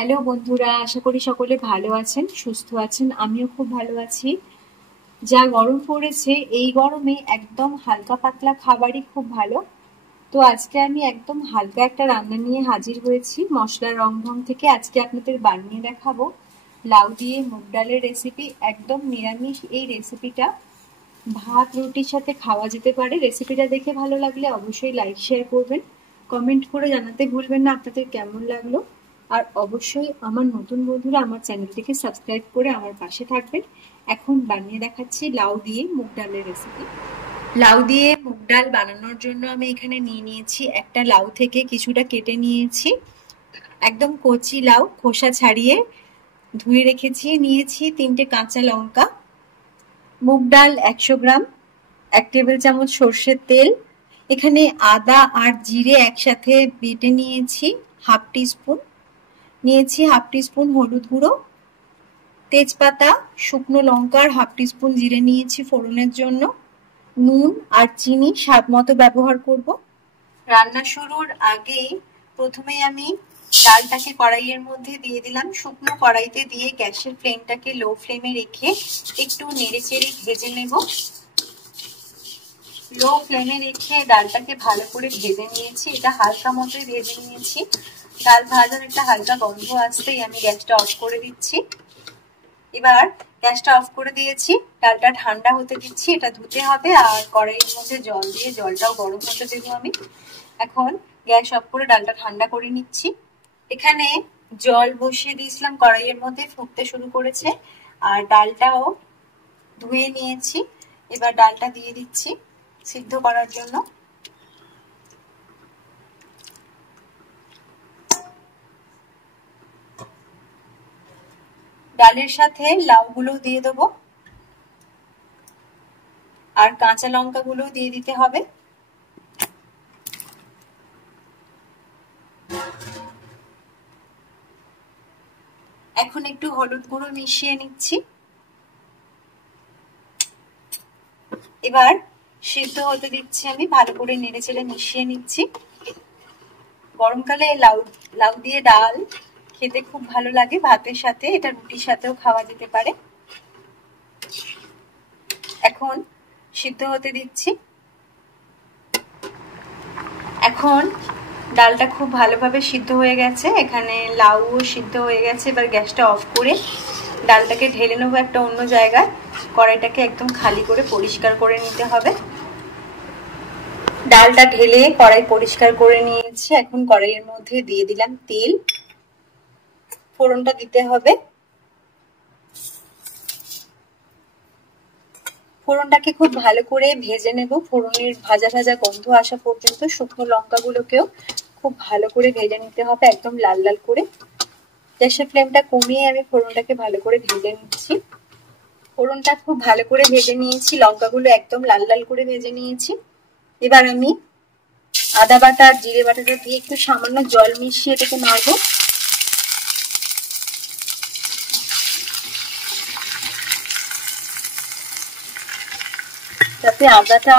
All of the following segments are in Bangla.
হ্যালো বন্ধুরা, আশা করি সকলে ভালো আছেন, সুস্থ আছেন। আমিও খুব ভালো আছি। যা গরম পড়েছে, এই গরমে একদম হালকা পাতলা খাবারই খুব ভালো। তো আজকে আমি একদম হালকা একটা রান্না নিয়ে হাজির হয়েছি। মশলার রংধং থেকে আজকে আপনাদের বানিয়ে দেখাবো লাউ দিয়ে মুগ ডালের রেসিপি। একদম নিরামিষ এই রেসিপিটা ভাত রুটির সাথে খাওয়া যেতে পারে। রেসিপিটা দেখে ভালো লাগলে অবশ্যই লাইক শেয়ার করবেন, কমেন্ট করে জানাতে ভুলবেন না আপনাদের কেমন লাগলো। আর অবশ্যই আমার নতুন বন্ধুরা আমার চ্যানেলটিকে সাবস্ক্রাইব করে আমার পাশে থাকবেন। এখন বানিয়ে দেখাচ্ছি লাউ দিয়ে মুগ ডালের রেসিপি। লাউ দিয়ে মুগ ডাল বানানোর জন্য আমি এখানে নিয়ে নিয়েছি একটা লাউ থেকে কিছুটা কেটে নিয়েছি, একদম কচি লাউ, খোসা ছাড়িয়ে ধুয়ে রেখেছি। নিয়েছি 3টে কাঁচা লঙ্কা, মুগ ডাল 100 গ্রাম, 1 টেবিল চামচ সর্ষের তেল, এখানে আদা আর জিরে একসাথে বেটে নিয়েছি হাফ টিস্পুন, নিয়েছি হাফ টিস্পুন হলুদ গুঁড়ো, তেজপাতা, শুকনো লঙ্কা আর হাফ টিস্পুন জিরে নিয়েছি ফোড়নের জন্য, নুন আর চিনি স্বাদ মতো ব্যবহার করব। রান্না শুরুর আগে প্রথমে আমি ডালটাকে কড়াইয়ের মধ্যে দিয়ে দিলাম। শুকনো কড়াইতে দিয়ে গ্যাসের ফ্লেমটাকে লো ফ্লেমে রেখে একটু নেড়ে চেড়ে ভেজে নেব। লো ফ্লেমে রেখে ডালটাকে ভালো করে ভেজে নিয়েছি। এটা হালকা মতোই ভেজে নিয়েছি। ডাল ভাজার একটা হালকা গন্ধ আসতেই আমি গ্যাসটা অফ করে দিচ্ছি। এবার গ্যাসটা অফ করে দিয়েছি, ডালটা ঠান্ডা হতে দিচ্ছি। এটা ধুতে হবে আর কড়াইয়ের মধ্যে জল দিয়ে জলটাও গরম হতে দেবো আমি। এখন গ্যাস অফ করে ডালটা ঠান্ডা করে নিচ্ছি। এখানে জল বসিয়ে দিয়েছিলাম কড়াইয়ের মধ্যে, ফুটতে শুরু করেছে আর ডালটাও ধুয়ে নিয়েছি। এবার ডালটা দিয়ে দিচ্ছি সিদ্ধ করার জন্য। ডালের সাথে লাউগুলো দিয়ে দেবো আর কাঁচা লঙ্কাগুলো দিয়ে দিতে হবে। এখন একটু হলুদ গুঁড়ো মিশিয়ে নিচ্ছি। এবার সিদ্ধ হতে দিচ্ছি আমি, ভালো করে নেড়ে চেড়ে মিশিয়ে নিচ্ছি। গরমকালে লাউ দিয়ে ডাল খেতে খুব ভালো লাগে ভাতের সাথে, এটা রুটির সাথেও খাওয়া যেতে পারে। এখন সিদ্ধ হতে দিচ্ছি। এখন ডালটা খুব ভালোভাবে সিদ্ধ হয়ে গেছে, এখানে লাউও সিদ্ধ হয়ে গেছে। এবার গ্যাসটা অফ করে ডালটাকে ঢেলে নেবো একটা অন্য জায়গায়। কড়াইটাকে একদম খালি করে পরিষ্কার করে নিতে হবে। ডালটা ঢেলে কড়াই পরিষ্কার করে নিয়েছি। এখন কড়াইয়ের মধ্যে দিয়ে দিলাম তেল, ফোড়নটা দিতে হবে। ফোড়নটাকে খুব ভালো করে ভেজে নেব, ফোড়নের ভাজা ভাজা গন্ধ আসা পর্যন্ত। শুকনো লঙ্কাগুলোকেও খুব ভালো করে ভেজে নিতে হবে, একদম লাল লাল করে। গ্যাসের ফ্লেমটা কমিয়ে আমি ফোড়নটাকে ভালো করে ভেজে নিচ্ছি। ফোড়নটা খুব ভালো করে ভেজে নিয়েছি, লঙ্কাগুলো একদম লাল লাল করে ভেজে নিয়েছি। এবার আমি আদা বাটা আর জিরে বাটাটা দিয়ে একটু সামান্য জল মিশিয়ে এটাকে নাড়বো। যাতে আদাটা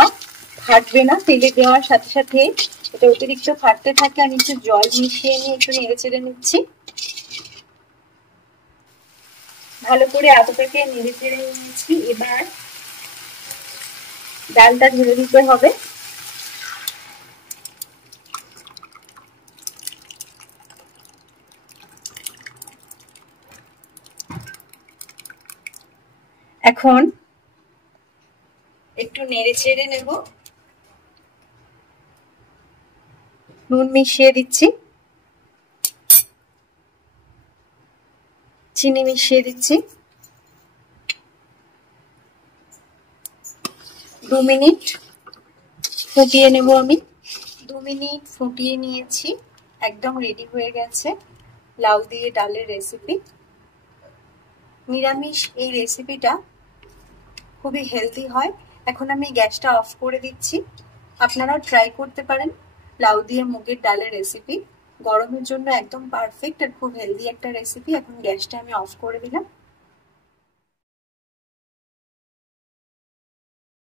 ফাটবে না, তেলে দেওয়ার সাথে সাথে এটা অতিরিক্ত ফাটতে থাকে। আমি একটু জল মিশিয়ে নিয়ে একটু নেড়ে চেড়ে নিচ্ছি। ভালো করে আদাটাকে নেড়ে চেড়ে নিয়েছি। এবার ডালটা ঢেলে দিতে হবে। এখন একটু নেড়ে চেড়ে নেব। নুন মিশিয়ে দিচ্ছি, চিনি মিশিয়ে দিচ্ছি। 2 মিনিট ফুটিয়ে নেব আমি। 2 মিনিট ফুটিয়ে নিয়েছি, একদম রেডি হয়ে গেছে লাউ দিয়ে ডালের রেসিপি। নিরামিষ এই রেসিপিটা খুবই হেলদি হয়। এখন আমি গ্যাসটা অফ করে দিচ্ছি। আপনারাও ট্রাই করতে পারেন লাউ দিয়ে মুগের ডালের রেসিপি। গরমের জন্য একদম পারফেক্ট আর খুব হেলদি একটা রেসিপি। এখন গ্যাসটা আমি অফ করে দিলাম।